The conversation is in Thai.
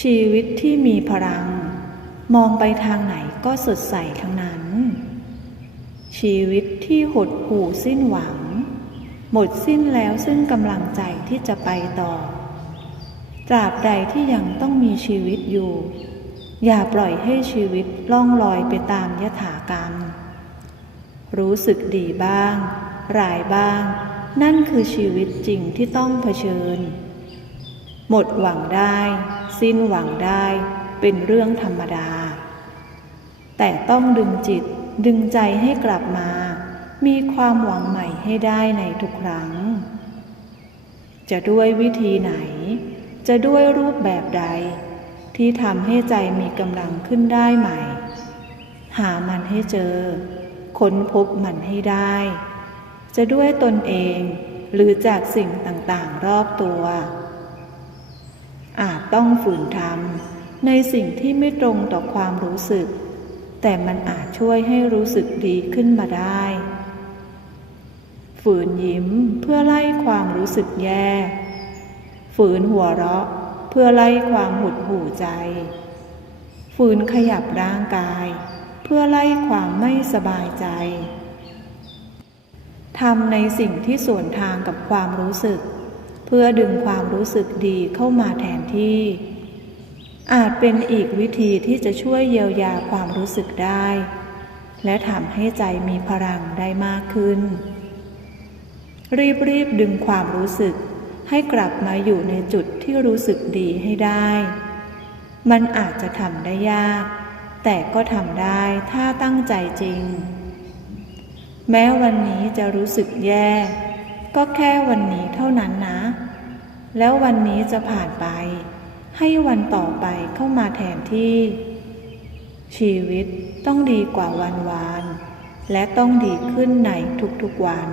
ชีวิตที่มีพลัง มองไปทางไหนก็สดใสทั้งนั้น ชีวิตที่หดหู่สิ้นหวัง หมดสิ้นแล้วซึ่งกำลังใจที่จะไปต่อ ตราบใดที่ยังต้องมีชีวิตอยู่ อย่าปล่อยให้ชีวิตล่องลอยไปตามยถากรรม รู้สึกดีบ้าง ร้ายบ้าง นั่นคือชีวิตจริงที่ต้องเผชิญ หมดหวังได้ สิ้นหวังได้เป็นเรื่องธรรมดา แต่ต้องดึงจิตดึงใจให้กลับมา มีความหวังใหม่ให้ได้ในทุกครั้ง จะด้วยวิธีไหน จะด้วยรูปแบบใด ที่ทำให้ใจมีกำลังขึ้นได้ใหม่ หามันให้เจอ ค้นพบมันให้ได้ จะด้วยตนเองหรือจากสิ่งต่างๆรอบตัว อาจต้องฝืนทำในสิ่งที่ไม่ตรงต่อความรู้สึก แต่มันอาจช่วยให้รู้สึกดีขึ้นมาได้ ฝืนยิ้มเพื่อไล่ความรู้สึกแย่ ฝืนหัวเราะเพื่อไล่ความหดหู่ใจ ฝืนขยับร่างกาย เพื่อไล่ความไม่สบายใจทำในสิ่งที่ส่วนทางกับความรู้สึก เพื่อดึงความรู้สึกดีเข้ามาแทนที่ อาจเป็นอีกวิธีที่จะช่วยเยียวยาความรู้สึกได้ และทำให้ใจมีพลังได้มากขึ้น รีบๆดึงความรู้สึกให้กลับมาอยู่ในจุดที่รู้สึกดีให้ได้ มันอาจจะทำได้ยาก แต่ก็ทำได้ถ้าตั้งใจจริง แม้วันนี้จะรู้สึกแย่ ก็แค่วันนี้เท่านั้นนะ แล้ววันนี้จะผ่านไป ให้วันต่อไปเข้ามาแทนที่ ชีวิตต้องดีกว่าวันวาน และต้องดีขึ้นในทุกๆวัน